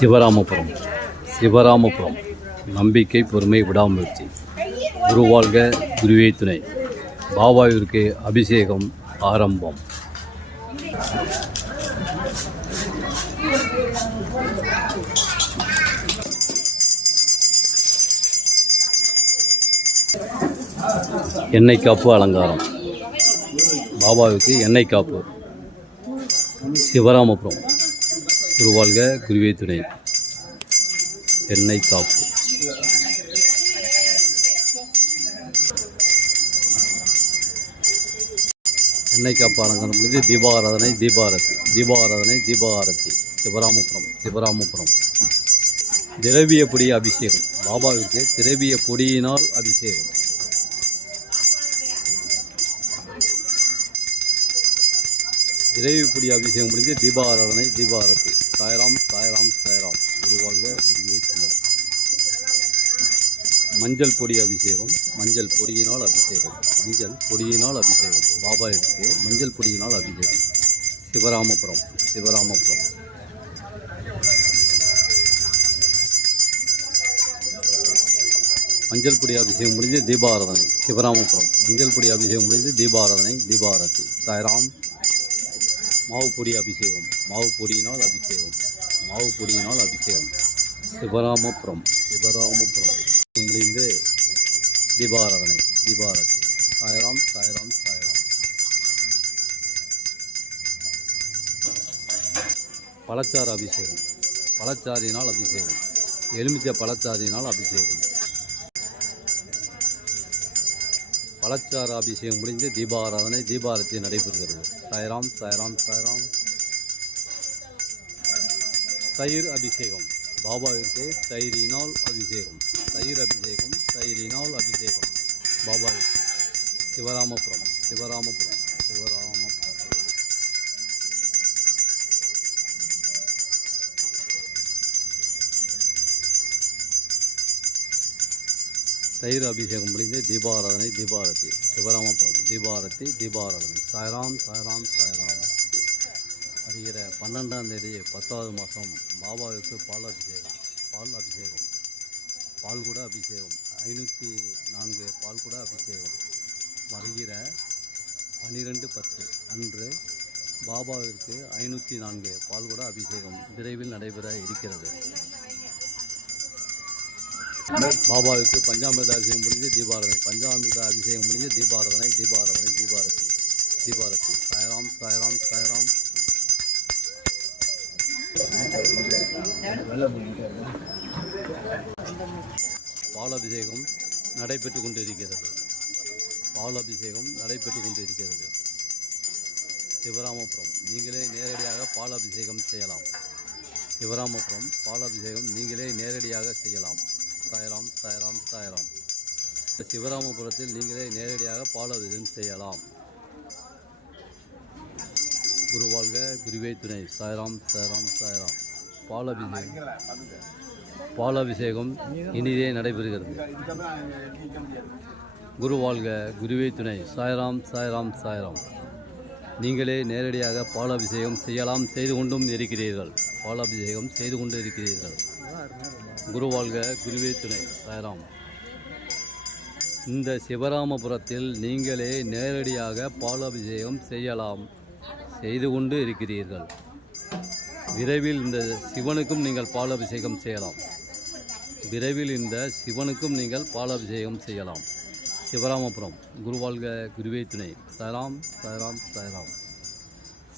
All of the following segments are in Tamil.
சிவராமபுரம். சிவராமபுரம். நம்பிக்கை பொறுமை விடாமுயற்சி. குருவாழ்க குருவே துணை. பாபாவிற்கு அபிஷேகம் ஆரம்பம். எண்ணெய் காப்பு அலங்காரம். பாபாவுக்கு எண்ணெய் காப்பு. சிவராமபுரம். உருவாழ்க குருவே துணை. எண்ணெய் காப்பு. எண்ணெய் காப்பு அலங்காரம் முடிஞ்சு தீபாராதனை தீபாரதி. தீபாராதனை தீபாரதி. சிவராமபுரம் சிவராமபுரம் திரவிய பொடி அபிஷேகம். பாபாவிற்கு திரவிய பொடியினால் அபிஷேகம். திரவிய அபிஷேகம் முடிஞ்சு தீபாராதனை தீபாரதி. சாய்ராம் சாய்ராம் சாய்ராம். குருவாழ்க குருவே மஞ்சள் பொடி அபிஷேகம் மஞ்சள் பொடியினால் அபிஷேகம் மஞ்சள் பொடியினால் அபிஷேகம். பாபா பாபாவிற்கு மஞ்சள் பொடியினால் அபிஷேகம். சிவராமபுரம் சிவராமபுரம். மஞ்சள் பொடி அபிஷேகம் முடிஞ்சு தீபாராதனை சிவராமபுரம். மஞ்சள் பொடி அபிஷேகம் முடிஞ்சு தீபாராதனை தீபாரதி. சாய்ராம் மாவு பொடி அபிஷேகம் மாவு பொடியினால் அபிஷேகம் மாவு பொடியினால் அபிஷேகம். சிவராமபுரம் சிவராமபுரம். முடிந்து தீபாராதனை தீபாரதி. சாய்ராம் சாய்ராம் சாய்ராம். பழச்சாறு அபிஷேகம். பழச்சாறினால் அபிஷேகம். எலுமிச்சை பழச்சாறினால் அபிஷேகம். பழச்சாறு அபிஷேகம் முடிந்து தீபாராதனை தீபாரத்தி நடைபெறுகிறது. சாய்ராம் சாய்ராம் சாய்ராம். தயிர் அபிஷேகம். பாபாவிற்கு தயிரினால் அபிஷேகம். தயிர் அபிஷேகம் தயிரினால் அபிஷேகம். பாபாவிற்கு. சிவராமபுரம் சிவராமபுரம். தயிர் அபிஷேகம் முடிந்து தீபாராதனை தீபாரதி. சிவராமபுரம் தீபாரதி தீபாராதனை. சாய்ராம் சாய்ராம் சாய்ராம். வருகிற பன்னெண்டாம் தேதி பத்தாவது மாதம் பாபாவுக்கு பால் அபிஷேகம். பால் அபிஷேகம். பால் கூட அபிஷேகம். ஐநூற்றி நான்கு பால் கூட அபிஷேகம். வருகிற பன்னிரெண்டு பத்து அன்று பாபாவிற்கு ஐநூற்றி நான்கு பால் கூட அபிஷேகம் விரைவில் நடைபெற இருக்கிறது. பாபாவுக்கு பஞ்சாமிரத அபிஷேகம் முடிஞ்சு தீபாரதனை பஞ்சாமிரத அபிஷேகம் முடிஞ்சு தீபாரதனை தீபாரதனை தீபாரதி தீபாரதி. சாய்ராம் சாய்ராம் சாய்ராம். பால் அபிஷேகம் நடைபெற்று கொண்டிருக்கிறது. பால் அபிஷேகம் நடைபெற்று கொண்டிருக்கிறது. சிவராமபுரம். நீங்களே நேரடியாக பால் அபிஷேகம் செய்யலாம். சிவராமபுரம் பால் அபிஷேகம் நீங்களே நேரடியாக செய்யலாம். சாய்ராம் சாய்ராம் சாய்ராம். சிவராமபுரத்தில் நீங்களே நேரடியாக பால் அபிஷேகம் செய்யலாம். குருவாழ்க குருவே துணை. சாய்ராம் சாய்ராம் சாய்ராம். பால் அபிஷேகம். பால் அபிஷேகம் இனிதே நடைபெறுகிறது. குருவாழ்க குருவே துணை. சாய்ராம் சாய்ராம் சாய்ராம். நீங்களே நேரடியாக பாலாபிஷேகம் செய்யலாம். செய்து கொண்டும் இருக்கிறீர்கள். பாலாபிஷேகம் செய்து கொண்டு இருக்கிறீர்கள். குரு வாழ்க குருவே துணை. சாய்ராம். இந்த சிவராமபுரத்தில் நீங்களே நேரடியாக பாலாபிஷேகம் செய்யலாம். செய்து கொண்டு இருக்கிறீர்கள். விரைவில் இந்த சிவனுக்கும் நீங்கள் பாலாபிஷேகம் செய்யலாம். விரைவில் இந்த சிவனுக்கும் நீங்கள் பாலாபிஷேகம் செய்யலாம். சிவராமபுரம். குருவாழ்க குருவே துணை. சாய்ராம் சாய்ராம் சாய்ராம்.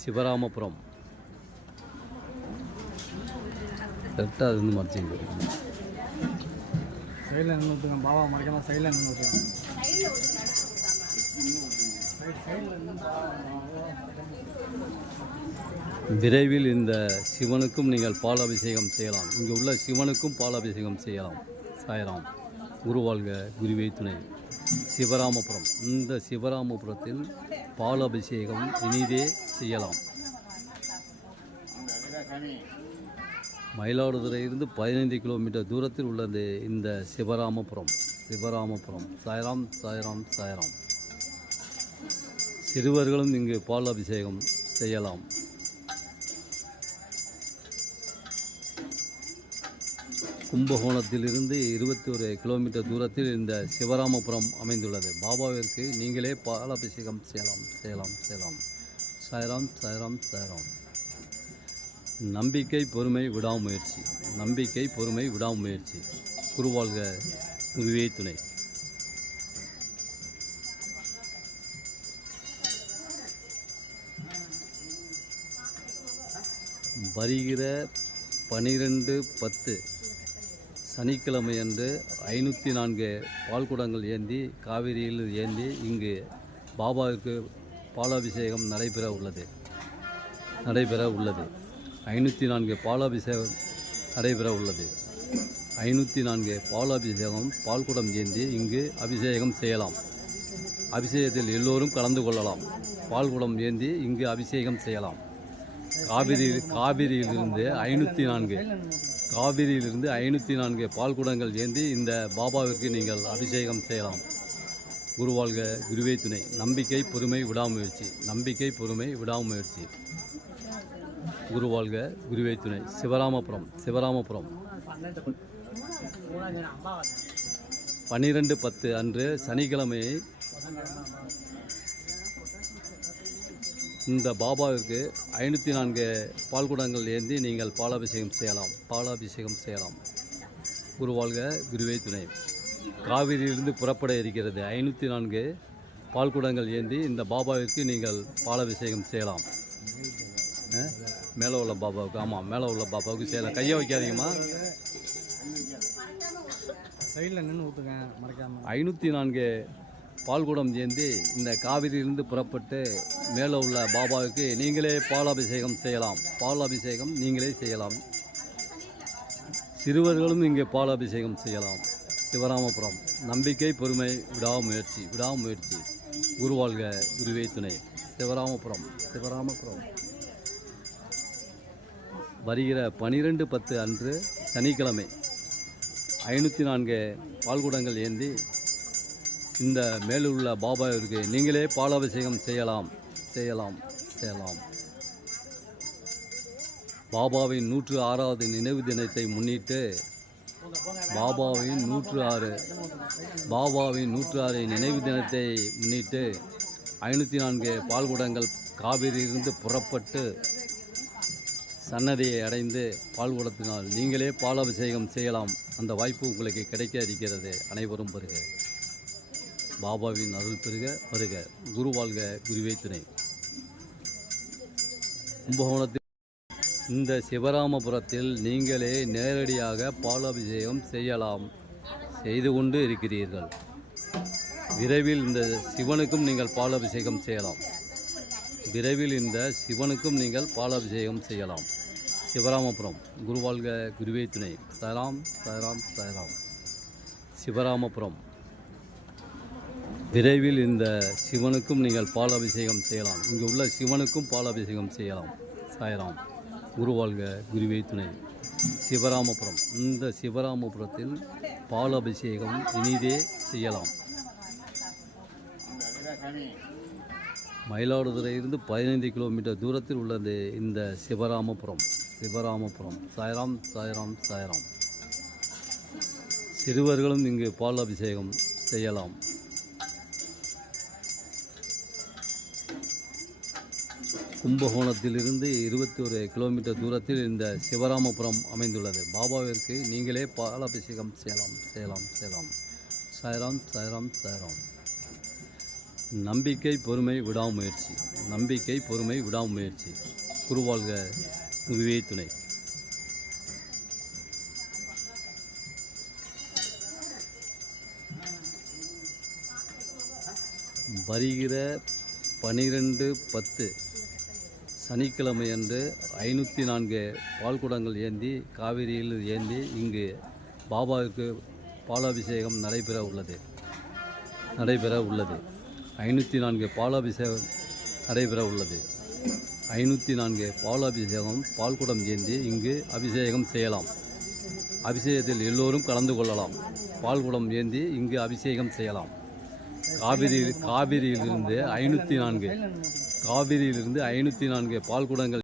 சிவராமபுரம். கரெக்டாக அது வந்து மறைச்சிங்க சைடில் நின்று ஊற்றுங்க பாபா மறைக்காம சைடில் நின்று ஊற்றுங்க விரைவில் இந்த சிவனுக்கும் நீங்கள் பால் அபிஷேகம் செய்யலாம். இங்கே உள்ள சிவனுக்கும் பால் அபிஷேகம் செய்யலாம் சாய்ராம் குருவாழ்க குருவே துணை. சிவராமபுரம். இந்த சிவராமபுரத்தில் பால் அபிஷேகம் இனிதே செய்யலாம். மயிலாடுதுறையிலிருந்து பதினைந்து கிலோமீட்டர் தூரத்தில் உள்ளது இந்த சிவராமபுரம் சிவராமபுரம். சாய்ராம் சாய்ராம் சாய்ராம். சிறுவர்களும் இங்கு பால் அபிஷேகம் செய்யலாம். கும்பகோணத்திலிருந்து இருபத்தி ஒரு கிலோமீட்டர் தூரத்தில் இந்த சிவராமபுரம் அமைந்துள்ளது. பாபாவிற்கு நீங்களே பால் அபிஷேகம் செய்யலாம் செய்யலாம் செய்யலாம். சாய்ராம் சாய்ராம் சாய்ராம். நம்பிக்கை பொறுமை விடாமுயற்சி. நம்பிக்கை பொறுமை விடாமுயற்சி. குருவாழ்க குருவே துணை. வருகிற பனிரெண்டு பத்து சனிக்கிழமை அன்று ஐநூற்றி நான்கு பால்குடங்கள் ஏந்தி காவிரியில் ஏந்தி இங்கு பாபாவிற்கு பாலாபிஷேகம் நடைபெற உள்ளது. நடைபெற உள்ளது. ஐநூற்றி நான்கு பாலாபிஷேகம் நடைபெற உள்ளது ஐநூற்றி நான்கு பாலாபிஷேகம் பால்குடம் ஏந்தி இங்கு அபிஷேகம் செய்யலாம். அபிஷேகத்தில் எல்லோரும் கலந்து கொள்ளலாம். பால்குடம் ஏந்தி இங்கு அபிஷேகம் செய்யலாம். காவிரி காவிரியிலிருந்து ஐநூற்றி நான்கு காவிரியிலிருந்து ஐநூற்றி நான்கு பால்குடங்கள் ஏந்தி இந்த பாபாவிற்கு நீங்கள் அபிஷேகம் செய்யலாம். குருவாழ்க குருவே துணை. நம்பிக்கை பொறுமை விடாமுயற்சி. நம்பிக்கை பொறுமை விடாமுயற்சி. குருவாழ்க குருவே துணை. சிவராமபுரம் சிவராமபுரம். பன்னிரெண்டு பத்து அன்று சனிக்கிழமை இந்த பாபாவிற்கு ஐநூற்றி நான்கு பால்குடங்கள் ஏந்தி நீங்கள் பாலாபிஷேகம் செய்யலாம். பாலாபிஷேகம் செய்யலாம். குருவாழ்க குருவே துணை. காவிரியிலிருந்து புறப்பட இருக்கிறது. ஐநூற்றி நான்கு பால்குடங்கள் ஏந்தி இந்த பாபாவிற்கு நீங்கள் பாலாபிஷேகம் செய்யலாம். மேலே உள்ள பாபாவுக்கு ஆமாம் மேலே உள்ள பாபாவுக்கு செய்யலாம் கையை வைக்காதீங்கம்மா சைடில் நின்று ஊற்றுங்க மறைக்காமல் ஐநூற்றி நான்கு பால்குடம் ஏந்தி இந்த காவிரியிலிருந்து புறப்பட்டு மேலே உள்ள பாபாவுக்கு நீங்களே பாலாபிஷேகம் செய்யலாம். பாலாபிஷேகம் நீங்களே செய்யலாம். சிறுவர்களும் இங்கே பாலாபிஷேகம் செய்யலாம். சிவராமபுரம் நம்பிக்கை பொறுமை விடாமுயற்சி விடாமுயற்சி. குருவாழ்க குருவே துணை. சிவராமபுரம் சிவராமபுரம். வருகிற பனிரெண்டு பத்து அன்று சனிக்கிழமை ஐநூற்றி நான்கு பால்குடங்கள் ஏந்தி இந்த மேலுள்ள பாபாவிற்கு நீங்களே பாலாபிஷேகம் செய்யலாம் செய்யலாம் செய்யலாம். பாபாவின் நூற்று ஆறாவது நினைவு தினத்தை முன்னிட்டு பாபாவின் நூற்று ஆறு பாபாவின் நூற்று ஆறு நினைவு தினத்தை முன்னிட்டு ஐநூற்றி நான்கு பால்குடங்கள் காவிரியிலிருந்து புறப்பட்டு சன்னதியை அடைந்து பால் குளத்தினால் நீங்களே பாலாபிஷேகம் செய்யலாம். அந்த வாய்ப்பு உங்களுக்கு கிடைக்க இருக்கிறது அனைவரும் வருக. பாபாவின் அருள் பெருக வருக. குரு வாழ்க குருவே துணை. கும்பகோணத்தில் இந்த சிவராமபுரத்தில் நீங்களே நேரடியாக பாலாபிஷேகம் செய்யலாம். செய்து கொண்டு இருக்கிறீர்கள். விரைவில் இந்த சிவனுக்கும் நீங்கள் பாலாபிஷேகம் செய்யலாம். விரைவில் இந்த சிவனுக்கும் நீங்கள் பாலாபிஷேகம் செய்யலாம். சிவராமபுரம் குருவாழ்க குருவே துணை. சாய்ராம் சாய்ராம் சாய்ராம். சிவராமபுரம். விரைவில் இந்த சிவனுக்கும் நீங்கள் பாலாபிஷேகம் செய்யலாம். இங்கே உள்ள சிவனுக்கும் பாலாபிஷேகம் செய்யலாம். சாயராம். குருவாழ்க குருவே துணை. சிவராமபுரம். இந்த சிவராமபுரத்தில் பாலாபிஷேகம் இனிதே செய்யலாம். மயிலாடுதுறையிலிருந்து பதினைந்து கிலோமீட்டர் தூரத்தில் உள்ளது இந்த சிவராமபுரம் சிவராமபுரம். சாய்ராம் சாய்ராம் சாய்ராம். சிறுவர்களும் இங்கு பால் அபிஷேகம் செய்யலாம். கும்பகோணத்திலிருந்து இருபத்தி ஒரு கிலோமீட்டர் தூரத்தில் இந்த சிவராமபுரம் அமைந்துள்ளது. பாபாவிற்கு நீங்களே பால் அபிஷேகம் செய்யலாம் செய்யலாம் செய்யலாம். சாய்ராம் சாய்ராம் சாய்ராம். நம்பிக்கை பொறுமை விடாமுயற்சி. நம்பிக்கை பொறுமை விடாமுயற்சி. குருவாழ்க குருவே துணை வருகிற பனிரெண்டு பத்து சனிக்கிழமை அன்று ஐநூற்றி நான்கு பால்குடங்கள் ஏந்தி காவிரியில் ஏந்தி இங்கு பாபாவிற்கு பாலாபிஷேகம் நடைபெற உள்ளது. நடைபெற உள்ளது. ஐநூற்றி நான்கு பாலாபிஷேகம் நடைபெற உள்ளது ஐநூற்றி நான்கு பாலாபிஷேகம் பால்குடம் ஏந்தி இங்கு அபிஷேகம் செய்யலாம். அபிஷேகத்தில் எல்லோரும் கலந்து கொள்ளலாம். பால்குடம் ஏந்தி இங்கு அபிஷேகம் செய்யலாம். காவிரி காவிரியிலிருந்து ஐநூற்றி நான்கு காவிரியிலிருந்து ஐநூற்றி நான்கு பால்குடங்கள்